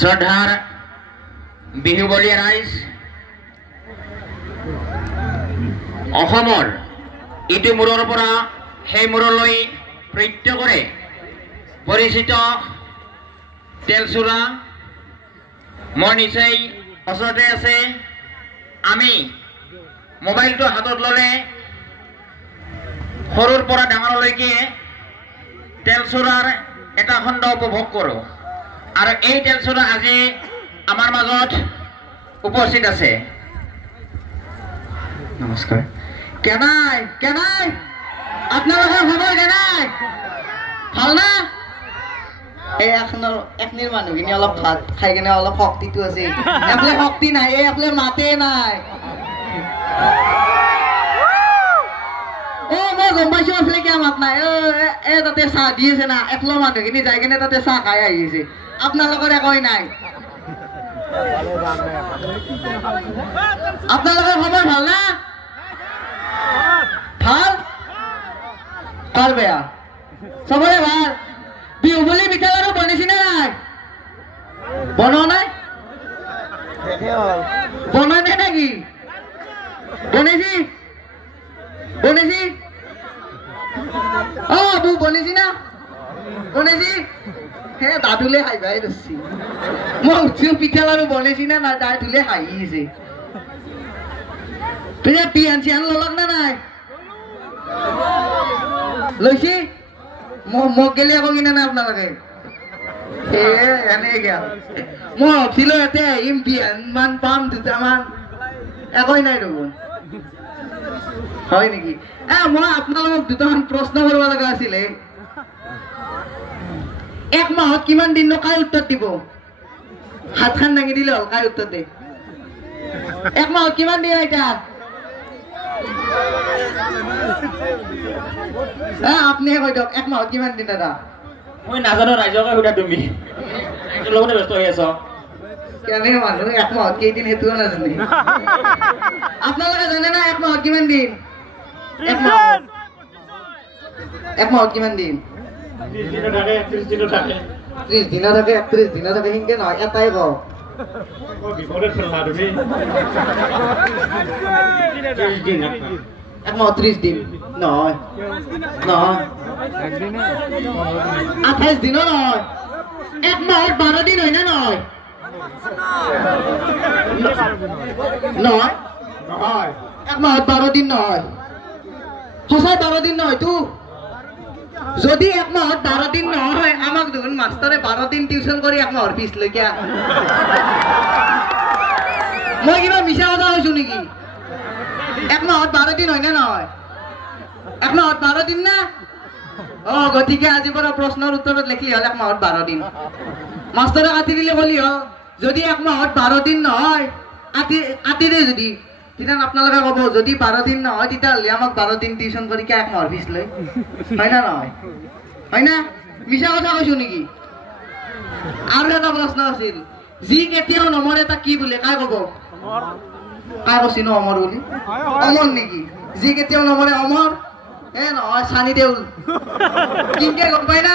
শ্ৰদ্ধাৰ বিহুবলীয়া ৰাইজ, অসমৰ ইটো মূৰৰ পৰা সেই মূৰলৈ প্ৰত্যেকৰে পৰিচিত তেলচুৰা মোৰ নিচেই ওচৰতে আছে। আমি মোবাইলটো হাতত ল'লে সৰুৰ পৰা ডাঙৰলৈকে তেলচুৰাৰ এটা খণ্ড উপভোগ কৰোঁ আৰু এই তেলচুৰা আজি আমাৰ মাজত উপস্থিত আছে। নমস্কাৰ। কেনাই কেনাই আপোনালোকৰ খবৰ কেনাই ভাল না? এই এখনিৰ মানুহখিনি অলপ ভাত খাই কেনে অলপ শক্তিটো আছে, এফালে শক্তি নাই, এফালে মাতে নাই। মই গম পাইছো এফালে কিয় মাত নাই। তাতে চাহ দি আছে না, একলো মানুহখিনি যাই কেনে তাতে চাহ খাই আহিছে, আপোনালোকৰ একোই নাই। আপোনালোকৰ খবৰ ভাল না? ভাল? কাৰ বেয়া? চবৰে ভাল? বিহু বুলি পিঠা লাড়ু বনাইছি নে নাই? বনোৱা নাই? বনাই নাই নেকি? বনাইছি? বনাইছি? বৌ বনাইছি না? বনাইছি? হে দাদুলে হাঁহিবাই ধৰছি। মই উঠিও পিঠা লাড়ু বনাইছি না নাই, দাদুলে হাঁহিছে। পিছে পিয়ান চিয়ান ললক না নাই? লৈছি? মোক গেলে আকৌ কিনা নাই আপোনালোকে? এনে গেল। মই ভাবছিলো ইয়াতে আহিম, বিয়ান মান পাম দুটামান, একোই নাই দেখোন। হয় নেকি? মই আপোনালোকক দুটামান প্ৰশ্ন কৰিব লগা আছিলে। এক মাহত কিমান দিন কাই উত্তৰ দিব? হাতখন দাঙি দিলে হ'ল, কাই উত্তৰ দে। এক মাহত কিমান দিন আইতা? আপুনিহে কৈ দিয়ক, এক মাহত কিমান দিন দাদা? মই নাজানো, ৰাইজকে সুধা তুমি, লগতে ব্যস্ত হৈ আছ। কেনে মানুহ এক মাহত কেইদিন সেইটোও নাজানে। আপোনালোকে জানে না এক মাহত কিমান দিন? এক মাহত কিমান দিন? 30 দিনো থাকে, 31 দিনো থাকে, 31 নহয়, এটাই কওঁ। এক মাহত 30 দিন নহয়, নহয় 28 দিনো নহয়, এক মাহত 12 দিন হয় না নহয়? নহয় নহয়, এক মাহত 12 দিন নহয়, সঁচাই 12 দিন নহয় তো। যদি এক মাহত 12 দিন নহয়, আমাক দেখোন মাষ্টৰে 12 দিন টিউচন কৰি এক মাহৰ ফিজ লৈ কিয়া। মই কিবা মিছা কথা কৈছো নেকি? এক মাহত 12 দিন হয় নে নহয়? এক মাহত 12 দিন না? গতিকে আজিৰ পৰা প্ৰশ্নৰ উত্তৰত লিখলি হ'ল এক মাহত 12 দিন। মাষ্টৰে কাটি দিলে কলি হ'ল, যদি এক মাহত 12 দিন নহয়, কাটিৰে যদি, তেতিয়া আপোনালোকে ক'ব যদি 12 দিন নহয়, তেতিয়াহ'লে আমাক 12 দিন টিউচন কৰি কিয় এক মাহৰ ফিজ লয়? হয় না নহয়? হয় না? মিছা কথা কৈছো নেকি? আৰু এটা প্ৰশ্ন আছিল, যি কেতিয়াও নমৰে তাক কি বোলে? কাই ক'ব? কাই কৈছি ন অমৰ বুলি? অমৰ নেকি? যি কেতিয়াও নমৰে অমৰ? নহয়, চানি দেউল। কিনকে গম পাই না?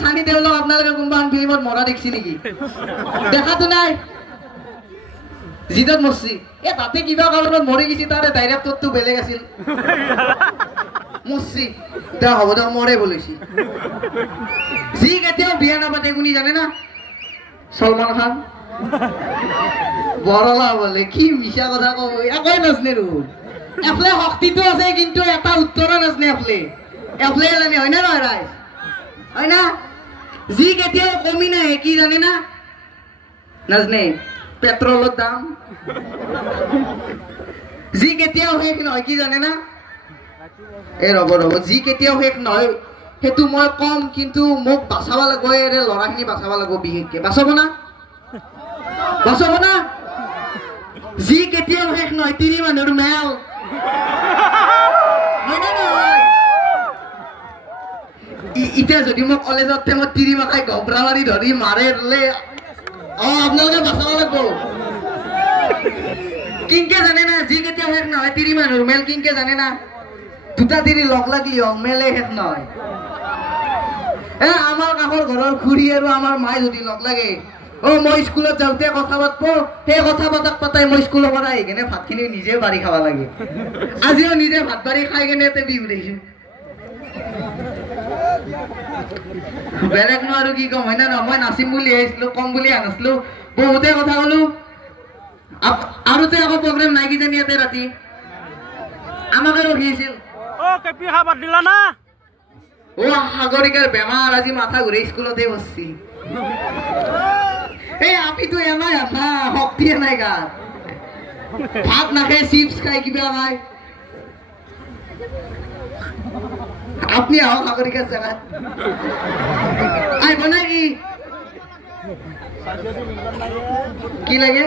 চানি দেউলক আপোনালোকে কোনোবা ফিল্মত মৰা দেখছি নেকি? দেখাতো নাই। জিদত মৰছি, তাতে কিবা কাৰণত মৰি গৈছি, তাৰে ডাইৰেক্টৰটো বেলেগ আছিল, মৰছি, এতিয়া হ'ব দে মৰে বলৈছি। যি কেতিয়াও বিয়া নাপাতে কোনি জানে না? সলমান খান। বৰলা বোলে, কি মিছা কথা কব, একোই নাজনে দেখোন। এফালে শক্তিটো আছে কিন্তু এটা উত্তৰো নাজনে এফালে। এফালে জানে, হয় না নহয় ৰাইজ? হয় না? যি কেতিয়াও কমি নাহে কি জানে না? নাজনে পেট্ৰলৰ দাম। যি কেতিয়াও শেষ নহয় কি জানে না? ৰ'ব ৰ'ব, যি কেতিয়াও শেষ নহয় সেইটো মই কম, কিন্তু মোক বাচাব লাগিব, ল'ৰাখিনি বাচাব লাগিব বিশেষকে। বাচাব না? বাচাব না? যি কেতিয়াও শেষ নহয় তিৰি মানুহৰ মেল। হয় না নহয়? এতিয়া যদি মোক কলেজত টাইমত তিৰি মাখাই গবৰা মাৰি ধৰি মাৰে, আপোনালোকে বাচাব লাগিব। কিনকে জানে না? যি কেতিয়াও শেষ নহয় তিৰি মানুহৰ মেল, কিনকে জানে না? দুটা তিৰি লগ লাগলি মেলে শেষ নহয়। আমাৰ কাষৰ ঘৰৰ খুৰী আৰু আমাৰ মায়ে যদি লগ লাগে মই স্কুলত যাওঁতে কথা পাতবো সেই কথা পাতাই মই স্কুলৰ পৰা আহি কেনে ভাতখিনি নিজে বাঢ়ি খাব লাগে আজিও নিজে ভাত বাঢ়ি খাই কেনে বিহু দেখিছো বেলেগ আৰু কি কম হয় না মই নাচিম বুলি আহিছিলো কম বুলি আনিছিলো বহুতে কথা কলো আৰু আকৌ প্ৰগ্ৰেম নাই কিজানি ইয়াতে ৰাতি আমাকে ৰখি আছিল সাগৰিকাৰ বেমাৰ আজি মাথা ঘূৰি স্কুলতে বসছি আপিতো এনাই আছা শক্তিয়ে নাই গাত ভাত নাখায় চিপছ খাই কিবা নাই আপনি আহক সাগরিকার জায়গা আইব না কি লাগে